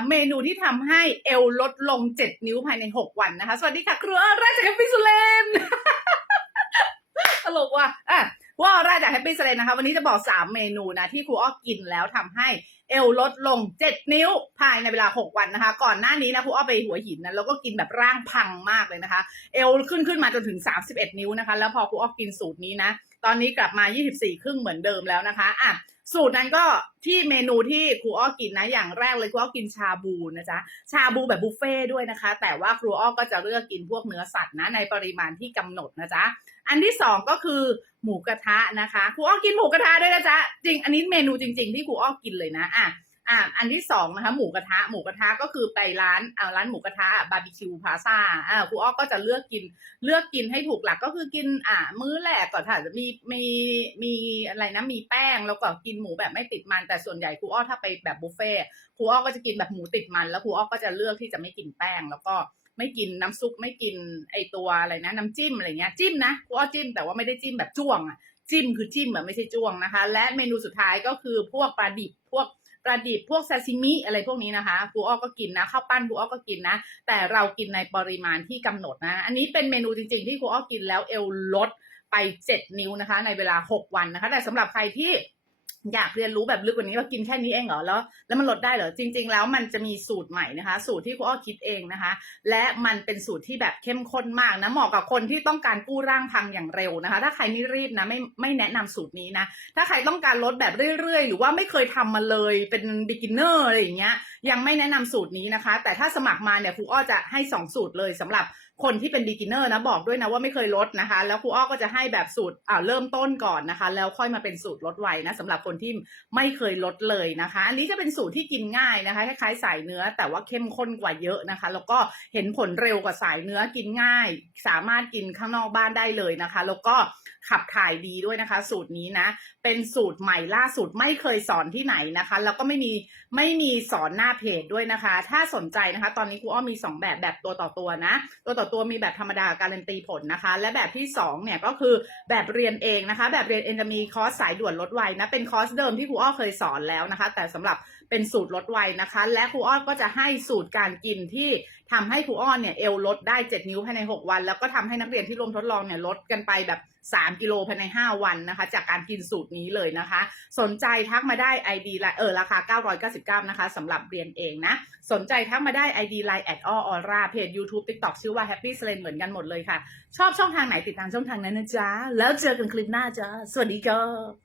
ามเมนูที่ทำให้เอวลดลง 7 นิ้วภายใน 6 วันนะคะ สวัสดีค่ะ ครัวราชจากแฮปปี้สุเลนตลกว่ะอะว่าราชจากแฮปปี้สเลนนะคะ วันนี้จะบอก 3 เมนูนะ ที่ครูอ้อกินแล้วทำให้เอวลดลง 7 นิ้วภายในเวลา 6 วันนะคะ ก่อนหน้านี้นะครูอ้อไปหัวหินนะแล้วก็กินแบบร่างพังมากเลยนะคะ เอวขึ้นขึ้นมาจนถึง 31 นิ้วนะคะ แล้วพอครูอ้อกินสูตรนี้นะ ตอนนี้กลับมา 24 ครึ่งเหมือนเดิมแล้วนะคะอะ สูตรนั้นก็ที่เมนูที่ครูอ้อกินนะอย่างแรกเลยครูอ้อกินชาบูนะจ๊ะชาบูแบบบุฟเฟ่ด้วยนะคะ แต่ว่าครูอ้อก็จะเลือกกินพวกเนื้อสัตว์นะในปริมาณที่กำหนดนะจ๊ะอันที่สองก็คือหมูกระทะนะคะครูอ้อกินหมูกระทะด้วยนะจ๊ะจริง อันนี้เมนูจริง ๆ ที่ครูอ้อกินเลยนะอะ อ่าอันที่สองนะคะหมูกระทะหมูกระทะก็คือไปร้านอ่าร้านหมูกระทะบาร์บีคิวพาซ่าอ่าครูอ้อก็จะเลือกกินเลือกกินให้ถูกหลักก็คือกินอ่ามื้อแรกก่อนค่ะมีมีมีอะไรนะมีแป้งแล้วก็กินหมูแบบไม่ติดมันแต่ส่วนใหญ่ครูอ้อถ้าไปแบบบุฟเฟ่ต์ครูอ้อก็จะกินแบบหมูติดมัน แล้วครูอ้อก็จะเลือกที่จะไม่กินแป้งแล้วก็ไม่กินน้ำซุปไม่กินไอตัวอะไรนะน้ำจิ้มอะไรเงี้ยจิ้มนะครูอ้อจิ้มแต่ว่าไม่ได้จิ้มแบบจ้วงอะจิ้มคือจิ้มแบบไม่ใช่จ้วงนะคะ และเมนูสุดท้ายก็คือพวกปลาดิบพวก ปลาดิบพวกซาซิมิอะไรพวกนี้นะคะบูอ้อก็กินนะข้าวปั้นบูอ้อก็กินนะ แต่เรากินในปริมาณที่กำหนดนะ อันนี้เป็นเมนูจริงๆ ที่ครูอ้อกินแล้วเอวลดไป 7 นิ้วนะคะ ในเวลา 6 วันนะคะ แต่สำหรับใครที่ อยากเรียนรู้แบบลึกกว่านี้ว่ากินแค่นี้เองเหรอแล้ว แล้วมันลดได้เหรอจริง ๆ แล้วมันจะมีสูตรใหม่นะคะ สูตรที่ครูอ้อคิดเองนะคะ และมันเป็นสูตรที่แบบเข้มข้นมากนะเหมาะกับคนที่ต้องการกู้ร่างพังอย่างเร็วนะคะ ถ้าใครไม่รีบนะไม่ไม่แนะนำสูตรนี้นะ ถ้าใครต้องการลดแบบเรื่อยๆ หรือว่าไม่เคยทำมาเลยเป็น beginner อะไรอย่างเงี้ยยังไม่แนะนำสูตรนี้นะคะ แต่ถ้าสมัครมาเนี่ยครูอ้อจะให้ 2 สูตรเลยสำหรับ คนที่เป็น beginner นะบอกด้วยนะว่าไม่เคยลดนะคะ แล้วครูอ้อก็จะให้แบบสูตรอ่าเริ่มต้นก่อนนะคะ แล้วค่อยมาเป็นสูตรลดไวนะสำหรับคนที่ไม่เคยลดเลยนะคะ อันนี้จะเป็นสูตรที่กินง่ายนะคะคล้ายๆสายเนื้อ แต่ว่าเข้มข้นกว่าเยอะนะคะ แล้วก็เห็นผลเร็วกว่าสายเนื้อกินง่าย สามารถกินข้างนอกบ้านได้เลยนะคะ แล้วก็ขับถ่ายดีด้วยนะคะ สูตรนี้นะ เป็นสูตรใหม่ล่าสุดไม่เคยสอนที่ไหนนะคะ แล้วก็ไม่มีไม่มีสอนหน้าเพจด้วยนะคะ ถ้าสนใจนะคะ ตอนนี้ครูอ้อมี 2 แบบแบบตัวต่อตัวนะ ตัวต่อตัวมีแบบธรรมดาการันตีผลนะคะ และแบบที่2เนี่ยก็คือแบบเรียนเองนะคะ แบบเรียนเองจะมีคอร์สสายด่วนลดไวนะเป็นคอร์สเดิมที่ครูอ้อเคยสอนแล้วนะคะ แต่สำหรับเป็นสูตรลดไวนะคะ และครูอ้อก็จะให้สูตรการกินที่ ทำให้ครูอ้อนเนี่ยเอวลดได้ 7 นิ้วภายใน 6 วัน แล้วก็ทำให้นักเรียนที่ร่วมทดลองเนี่ยลดกันไปแบบ 3 กิโลภายใน 5 วันนะคะ จากการกินสูตรนี้เลยนะคะ สนใจทักมาได้ ID ละเออราคา 999 นะคะสำหรับเรียนเองนะ สนใจทักมาได้ ID Line at all aura เพจ YouTube TikTok ชื่อว่า Happy s l a n เหมือนกันหมดเลยค่ะ ชอบช่องทางไหนติดตามช่องทางนั้นนะจ๊ะ แล้วเจอกันคลิปหน้าจ้าสวัสดีค่ะ